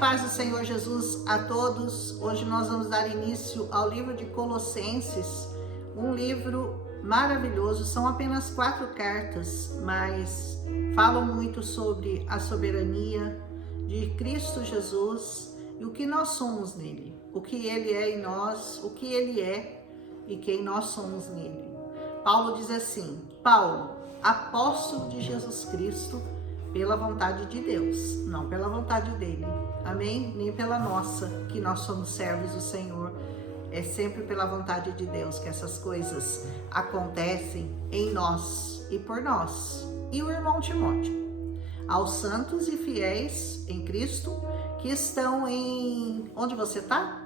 paz do Senhor Jesus a todos. Hoje nós vamos dar início ao livro de Colossenses, um livro maravilhoso. São apenas 4 cartas, mas falam muito sobre a soberania de Cristo Jesus e o que nós somos nele, o que ele é em nós, o que ele é e quem nós somos nele. Paulo diz assim: Paulo, apóstolo de Jesus Cristo, pela vontade de Deus, não pela vontade dele, amém? Nem pela nossa, que nós somos servos do Senhor. É sempre pela vontade de Deus que essas coisas acontecem em nós e por nós. E o irmão Timóteo, aos santos e fiéis em Cristo que estão em... Onde você está?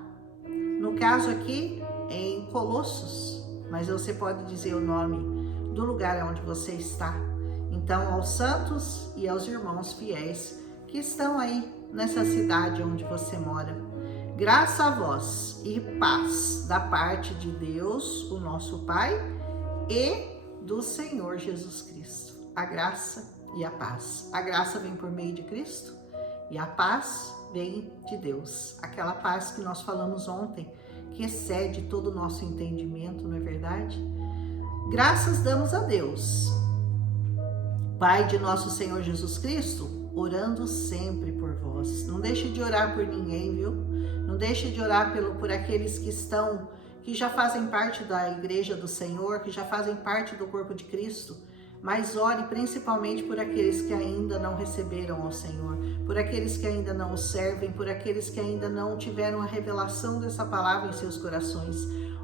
No caso aqui, em Colossos, mas você pode dizer o nome do lugar onde você está. Então, aos santos e aos irmãos fiéis que estão aí nessa cidade onde você mora, graça a vós e paz da parte de Deus, o nosso Pai, e do Senhor Jesus Cristo. A graça e a paz. A graça vem por meio de Cristo e a paz vem de Deus. Aquela paz que nós falamos ontem, que excede todo o nosso entendimento, não é verdade? Graças damos a Deus, Pai de nosso Senhor Jesus Cristo, orando sempre por vós. Não deixe de orar por ninguém, viu? Não deixe de orar por aqueles que já fazem parte da igreja do Senhor, que já fazem parte do corpo de Cristo. Mas ore principalmente por aqueles que ainda não receberam ao Senhor, por aqueles que ainda não o servem, por aqueles que ainda não tiveram a revelação dessa palavra em seus corações.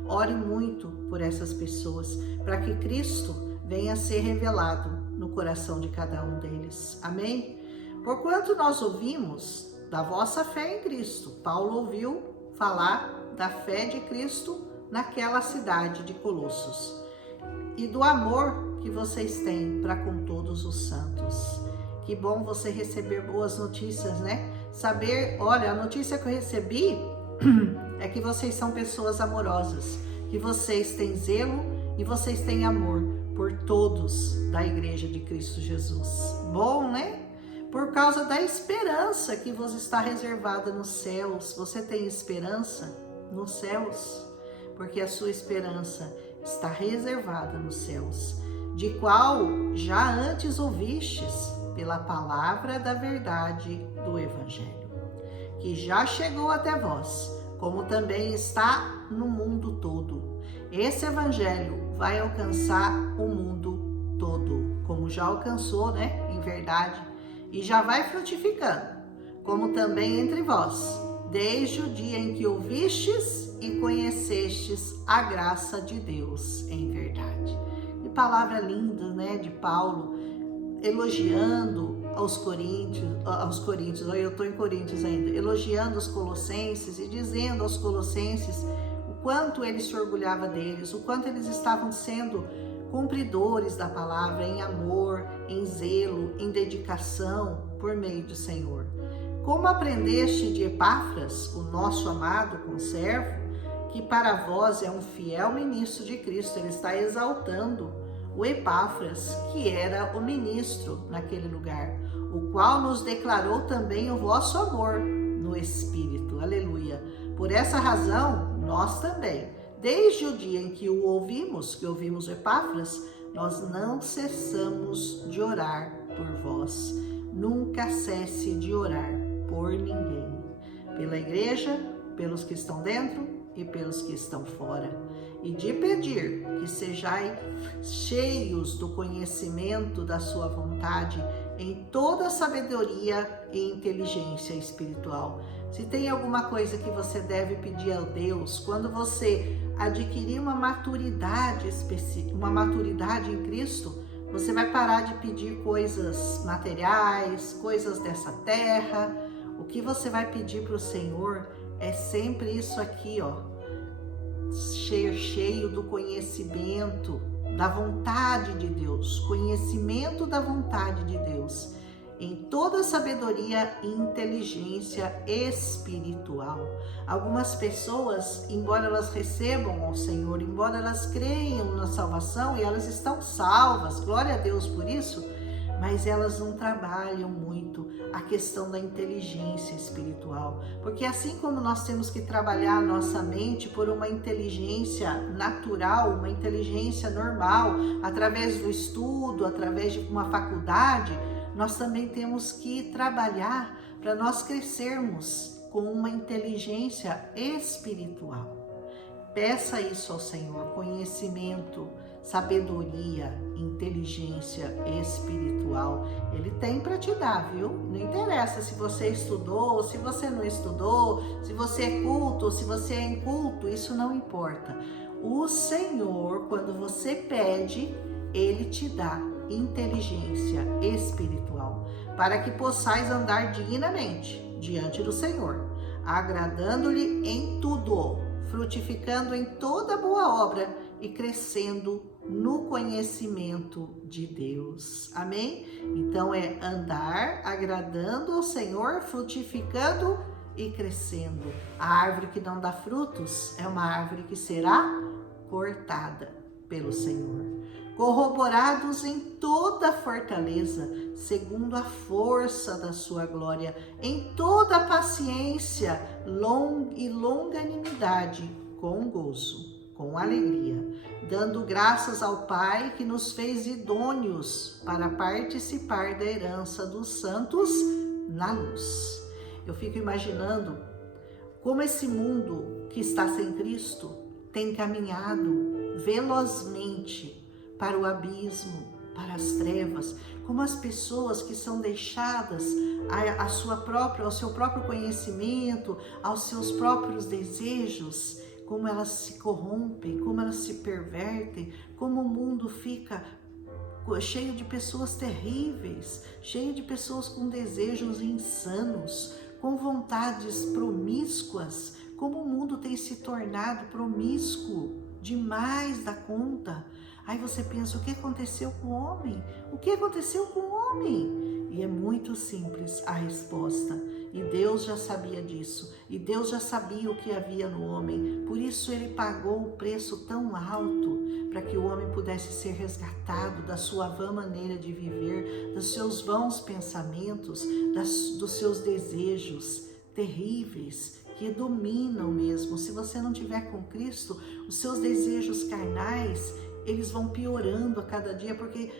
Ore muito por essas pessoas, para que Cristo venha a ser revelado no coração de cada um deles. Amém? Porquanto nós ouvimos da vossa fé em Cristo. Paulo ouviu falar da fé de Cristo naquela cidade de Colossos e do amor que vocês têm para com todos os santos. Que bom você receber boas notícias, né? Saber, olha, a notícia que eu recebi é que vocês são pessoas amorosas, que vocês têm zelo e vocês têm amor por todos da igreja de Cristo Jesus. Bom, né? Por causa da esperança que vos está reservada nos céus. Você tem esperança nos céus? Porque a sua esperança está reservada nos céus, de qual já antes ouvistes pela palavra da verdade do Evangelho, que já chegou até vós, como também está no mundo todo. Esse Evangelho vai alcançar o mundo todo, como já alcançou, né, em verdade, e já vai frutificando, como também entre vós, desde o dia em que ouvistes e conhecestes a graça de Deus em verdade. E palavra linda, né, de Paulo, elogiando aos Coríntios, eu estou em Coríntios ainda, elogiando os colossenses e dizendo aos colossenses o quanto ele se orgulhava deles, o quanto eles estavam sendo cumpridores da palavra em amor, em zelo, em dedicação por meio do Senhor. Como aprendeste de Epáfras, o nosso amado conservo, que para vós é um fiel ministro de Cristo. Ele está exaltando o Epáfras, que era o ministro naquele lugar, o qual nos declarou também o vosso amor no Espírito. Aleluia! Por essa razão, nós também, desde o dia em que o ouvimos, que ouvimos o Epáfras, nós não cessamos de orar por vós. Nunca cesse de orar por ninguém, pela igreja, pelos que estão dentro e pelos que estão fora, e de pedir que sejais cheios do conhecimento da sua vontade em toda sabedoria e inteligência espiritual. Se tem alguma coisa que você deve pedir a Deus, quando você adquirir uma maturidade em Cristo, você vai parar de pedir coisas materiais, coisas dessa terra. O que você vai pedir para o Senhor é sempre isso aqui, ó, cheio do conhecimento da vontade de Deus, conhecimento da vontade de Deus, em toda sabedoria e inteligência espiritual. Algumas pessoas, embora elas recebam ao Senhor, embora elas creiam na salvação e elas estão salvas, glória a Deus por isso, mas elas não trabalham muito a questão da inteligência espiritual. Porque assim como nós temos que trabalhar a nossa mente por uma inteligência natural, uma inteligência normal, através do estudo, através de uma faculdade, nós também temos que trabalhar para nós crescermos com uma inteligência espiritual. Peça isso ao Senhor, conhecimento, sabedoria, inteligência espiritual. Ele tem para te dar, viu? Não interessa se você estudou, se você não estudou, se você é culto ou se você é inculto, isso não importa. O Senhor, quando você pede, Ele te dá inteligência espiritual, para que possais andar dignamente diante do Senhor, agradando-lhe em tudo, frutificando em toda boa obra e crescendo no conhecimento de Deus. Amém? Então é andar agradando ao Senhor, frutificando e crescendo. A árvore que não dá frutos é uma árvore que será cortada pelo Senhor. Corroborados em toda fortaleza, segundo a força da sua glória, em toda paciência e longanimidade, com gozo, com alegria, dando graças ao Pai que nos fez idôneos para participar da herança dos santos na luz. Eu fico imaginando como esse mundo que está sem Cristo tem caminhado velozmente para o abismo, para as trevas, como as pessoas que são deixadas ao seu próprio conhecimento, aos seus próprios desejos, como elas se corrompem, como elas se pervertem, como o mundo fica cheio de pessoas terríveis, cheio de pessoas com desejos insanos, com vontades promíscuas, como o mundo tem se tornado promíscuo demais da conta. Aí você pensa, o que aconteceu com o homem? O que aconteceu com o homem? E é muito simples a resposta. E Deus já sabia disso. E Deus já sabia o que havia no homem. Por isso Ele pagou o preço tão alto para que o homem pudesse ser resgatado da sua vã maneira de viver, dos seus vãos pensamentos, dos seus desejos terríveis que dominam mesmo. Se você não tiver com Cristo, os seus desejos carnais, eles vão piorando a cada dia, porque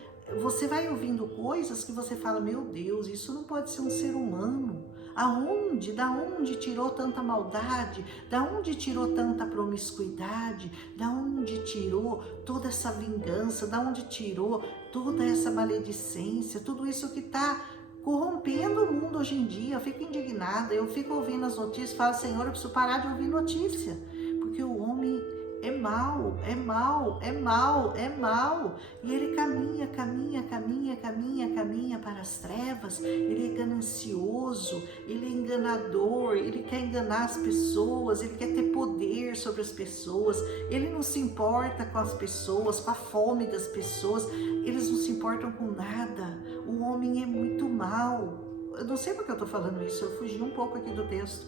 você vai ouvindo coisas que você fala, meu Deus, isso não pode ser um ser humano. Aonde? Da onde tirou tanta maldade? Da onde tirou tanta promiscuidade? Da onde tirou toda essa vingança? Da onde tirou toda essa maledicência? Tudo isso que está corrompendo o mundo hoje em dia. Eu fico indignada, eu fico ouvindo as notícias, falo, Senhor, eu preciso parar de ouvir notícia, porque o homem é mau, é mau, é mau, é mau. E ele caminha para as trevas. Ele é ganancioso, ele é enganador, ele quer enganar as pessoas, ele quer ter poder sobre as pessoas. Ele não se importa com as pessoas, com a fome das pessoas. Eles não se importam com nada. O homem é muito mau. Eu não sei porque eu estou falando isso, eu fugi um pouco aqui do texto.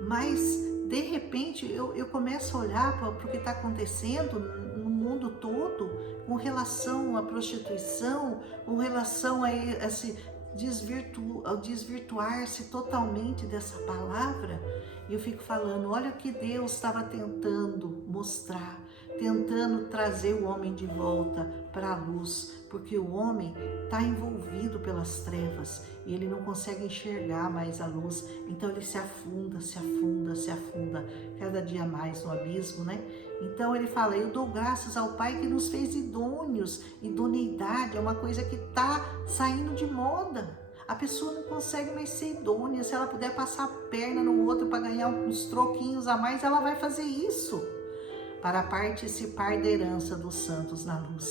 Mas de repente eu começo a olhar para o que está acontecendo no mundo todo com relação à prostituição, com relação a esse desvirtuar-se totalmente dessa palavra. E eu fico falando, olha o que Deus estava tentando mostrar, tentando trazer o homem de volta para a luz, porque o homem está envolvido pelas trevas e ele não consegue enxergar mais a luz, então ele se afunda cada dia mais no abismo, né? Então ele fala, eu dou graças ao Pai que nos fez idôneos. Idoneidade é uma coisa que está saindo de moda. A pessoa não consegue mais ser idônea. Se ela puder passar a perna no outro para ganhar uns troquinhos a mais, ela vai fazer isso, para participar da herança dos santos na luz.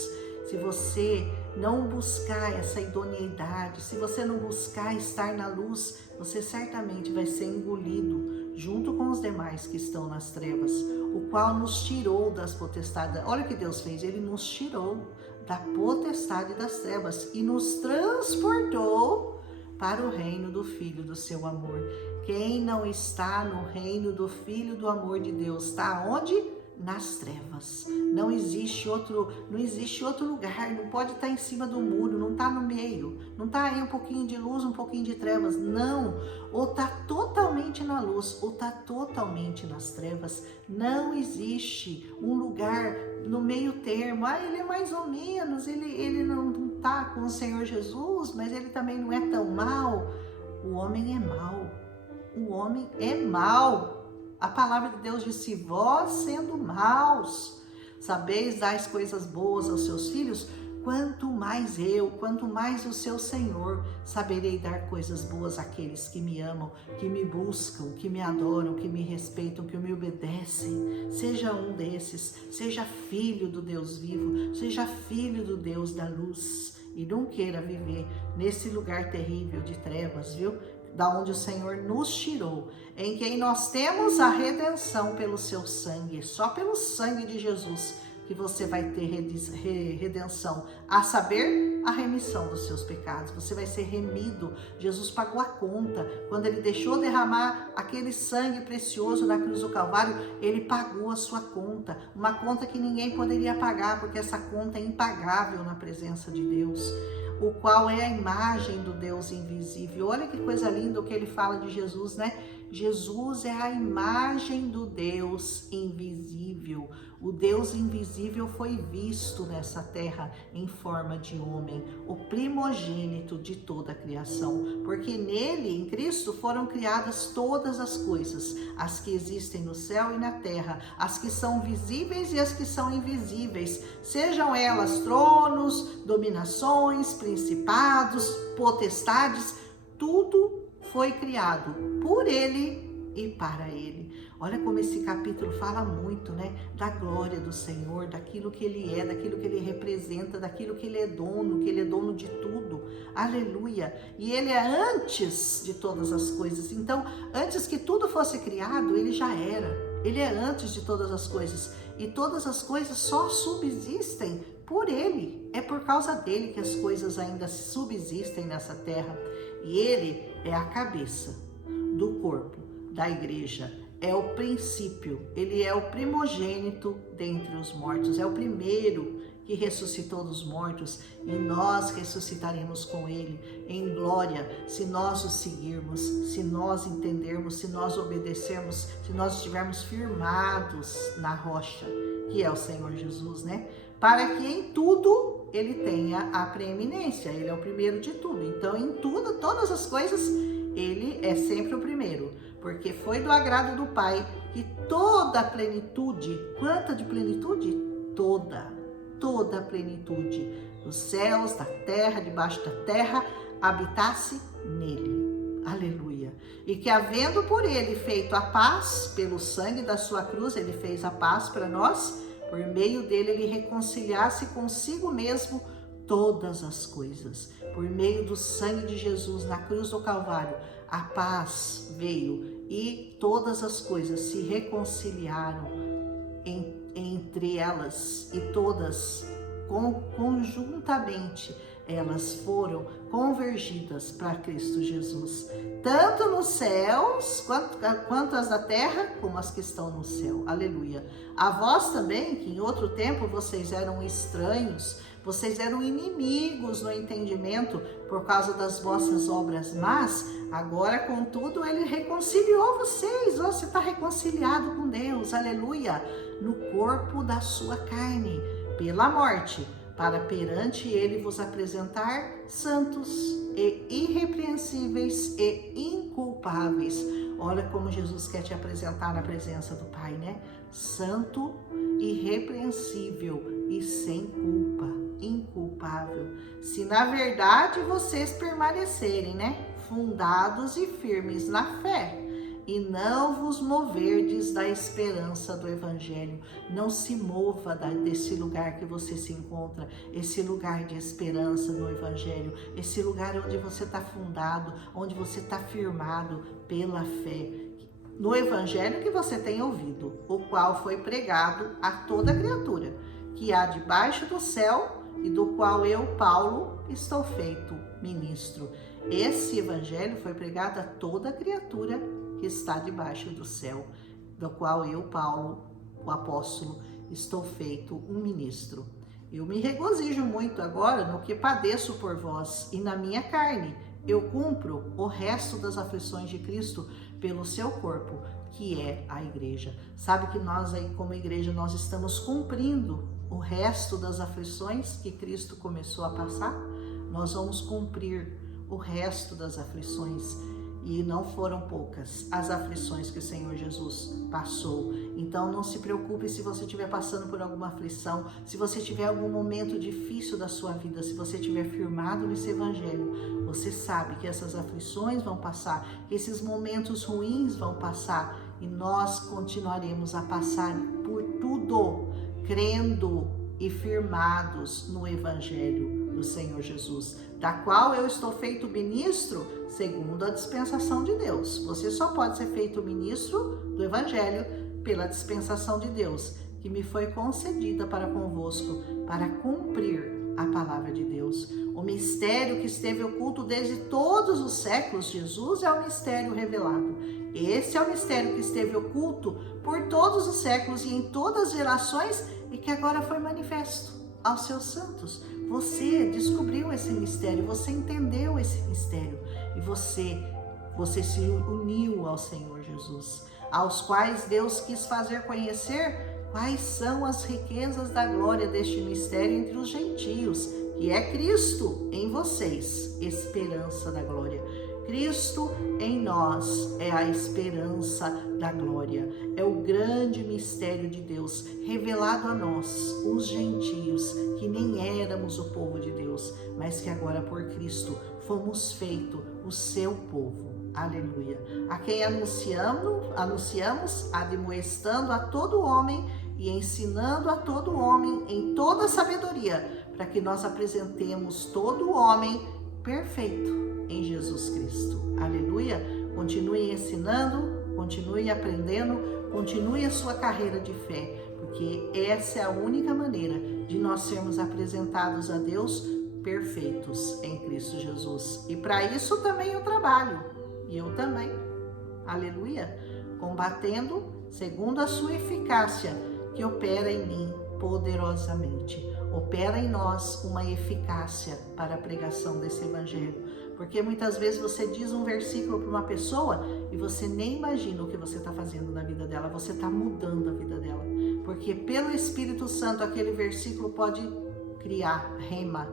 Se você não buscar essa idoneidade, se você não buscar estar na luz, você certamente vai ser engolido junto com os demais que estão nas trevas, o qual nos tirou das potestades. Olha o que Deus fez, Ele nos tirou da potestade das trevas e nos transportou para o reino do Filho do seu amor. Quem não está no reino do Filho do amor de Deus, está onde? nas trevas. Não existe outro lugar, não pode estar em cima do muro, não está no meio, não está aí um pouquinho de luz, um pouquinho de trevas, não. Ou está totalmente na luz, ou está totalmente nas trevas. Não existe um lugar no meio termo. Ele é mais ou menos, ele não está com o Senhor Jesus, mas ele também não é tão mal. O homem é mau, o homem é mau. A palavra de Deus disse: vós sendo maus, sabeis dar as coisas boas aos seus filhos, quanto mais o seu Senhor, saberei dar coisas boas àqueles que me amam, que me buscam, que me adoram, que me respeitam, que me obedecem. Seja um desses, seja filho do Deus vivo, seja filho do Deus da luz, e não queira viver nesse lugar terrível de trevas, viu? Da onde o Senhor nos tirou, em quem nós temos a redenção pelo seu sangue. Só pelo sangue de Jesus que você vai ter redenção, a saber, a remissão dos seus pecados. Você vai ser remido. Jesus pagou a conta. Quando ele deixou derramar aquele sangue precioso na cruz do Calvário, ele pagou a sua conta, uma conta que ninguém poderia pagar, porque essa conta é impagável na presença de Deus, o qual é a imagem do Deus invisível. Olha que coisa linda o que ele fala de Jesus, né? Jesus é a imagem do Deus invisível. O Deus invisível foi visto nessa terra em forma de homem, o primogênito de toda a criação, porque nele, em Cristo, foram criadas todas as coisas, as que existem no céu e na terra, as que são visíveis e as que são invisíveis, sejam elas tronos, dominações, principados, potestades, tudo foi criado por ele e para ele. Olha como esse capítulo fala muito, né? Da glória do Senhor, daquilo que ele é, daquilo que ele representa, daquilo que ele é dono, que ele é dono de tudo. Aleluia! E ele é antes de todas as coisas. Então, antes que tudo fosse criado, ele já era. Ele é antes de todas as coisas. E todas as coisas só subsistem por ele. É por causa dele que as coisas ainda subsistem nessa terra. E ele é a cabeça do corpo da igreja. É o princípio, ele é o primogênito dentre os mortos, é o primeiro que ressuscitou dos mortos, e nós ressuscitaremos com ele em glória, se nós o seguirmos, se nós entendermos, se nós obedecermos, se nós estivermos firmados na rocha, que é o Senhor Jesus, né? Para que em tudo ele tenha a preeminência, ele é o primeiro de tudo. Então, em tudo, todas as coisas, ele é sempre o primeiro, porque foi do agrado do Pai que toda a plenitude, quanta de plenitude? Toda a plenitude dos céus, da terra, debaixo da terra, habitasse nele. Aleluia. E que havendo por ele feito a paz, pelo sangue da sua cruz, ele fez a paz para nós, por meio dele ele reconciliasse consigo mesmo todas as coisas. Por meio do sangue de Jesus na cruz do Calvário, a paz veio e todas as coisas se reconciliaram entre elas, e todas conjuntamente elas foram convergidas para Cristo Jesus, tanto nos céus quanto as da terra, como as que estão no céu. Aleluia. A vós também, que em outro tempo vocês eram estranhos, vocês eram inimigos no entendimento por causa das vossas obras más, agora, contudo, ele reconciliou vocês. Você está reconciliado com Deus, aleluia, no corpo da sua carne, pela morte, para perante ele vos apresentar santos e irrepreensíveis e inculpáveis. Olha como Jesus quer te apresentar na presença do Pai, né? Santo, irrepreensível e sem culpa, inculpável. Se na verdade vocês permanecerem, né? Fundados e firmes na fé, e não vos moverdes da esperança do Evangelho. Não se mova desse lugar que você se encontra, esse lugar de esperança no Evangelho, esse lugar onde você está fundado, onde você está firmado pela fé, no Evangelho que você tem ouvido, o qual foi pregado a toda criatura, que há debaixo do céu, e do qual eu, Paulo, estou feito ministro. Esse Evangelho foi pregado a toda criatura que está debaixo do céu, do qual eu, Paulo, o apóstolo, estou feito um ministro. Eu me regozijo muito agora no que padeço por vós, e na minha carne eu cumpro o resto das aflições de Cristo pelo seu corpo, que é a igreja. Sabe que nós aí como igreja, nós estamos cumprindo o resto das aflições que Cristo começou a passar? Nós vamos cumprir o resto das aflições. E não foram poucas as aflições que o Senhor Jesus passou. Então não se preocupe se você estiver passando por alguma aflição, se você tiver algum momento difícil da sua vida, se você estiver firmado nesse evangelho, você sabe que essas aflições vão passar, que esses momentos ruins vão passar, e nós continuaremos a passar por tudo, crendo e firmados no evangelho do Senhor Jesus, da qual eu estou feito ministro segundo a dispensação de Deus. Você só pode ser feito ministro do evangelho pela dispensação de Deus, que me foi concedida para convosco, para cumprir a palavra de Deus. O mistério que esteve oculto desde todos os séculos, Jesus é o mistério revelado. Esse é o mistério que esteve oculto por todos os séculos e em todas as gerações, e que agora foi manifesto aos seus santos. Você descobriu esse mistério, você entendeu esse mistério, e você se uniu ao Senhor Jesus, aos quais Deus quis fazer conhecer quais são as riquezas da glória deste mistério entre os gentios, que é Cristo em vocês, esperança da glória. Cristo em nós é a esperança da glória, é o grande mistério de Deus revelado a nós, os gentios, que nem éramos o povo de Deus, mas que agora por Cristo fomos feitos o seu povo. Aleluia. A quem anunciamos, admoestando a todo homem e ensinando a todo homem em toda sabedoria, para que nós apresentemos todo homem perfeito em Jesus Cristo. Aleluia. Continue ensinando, continue aprendendo, continue a sua carreira de fé, porque essa é a única maneira de nós sermos apresentados a Deus perfeitos em Cristo Jesus. E para isso também eu trabalho, e eu também. Aleluia. Combatendo segundo a sua eficácia, que opera em mim poderosamente. Opera em nós uma eficácia para a pregação desse evangelho. Porque muitas vezes você diz um versículo para uma pessoa e você nem imagina o que você está fazendo na vida dela, você está mudando a vida dela. Porque pelo Espírito Santo aquele versículo pode criar rema.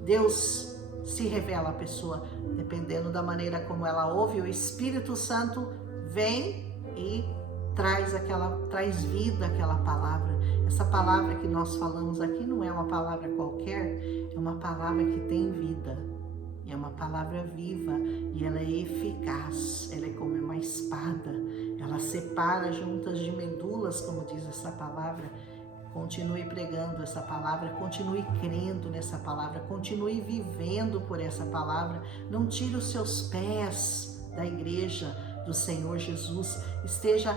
Deus se revela à pessoa, dependendo da maneira como ela ouve, o Espírito Santo vem e traz vida àquela palavra. Essa palavra que nós falamos aqui não é uma palavra qualquer, é uma palavra que tem vida. É uma palavra viva e ela é eficaz, ela é como uma espada, ela separa juntas de medulas, como diz essa palavra. Continue pregando essa palavra, continue crendo nessa palavra, continue vivendo por essa palavra. Não tire os seus pés da igreja do Senhor Jesus, esteja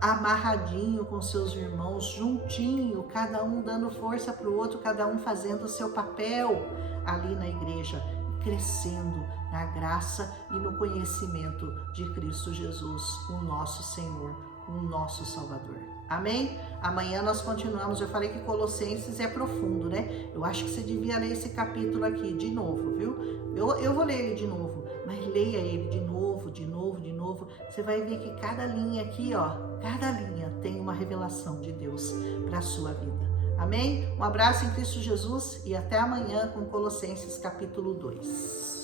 amarradinho com seus irmãos, juntinho, cada um dando força para o outro, cada um fazendo o seu papel ali na igreja, crescendo na graça e no conhecimento de Cristo Jesus, o nosso Senhor, o nosso Salvador. Amém? Amanhã nós continuamos. Eu falei que Colossenses é profundo, né? Eu acho que você devia ler esse capítulo aqui de novo, viu? Eu vou ler ele de novo, mas leia ele de novo, de novo, de novo. Você vai ver que cada linha aqui, ó, cada linha tem uma revelação de Deus para a sua vida. Amém? Um abraço em Cristo Jesus e até amanhã com Colossenses capítulo 2.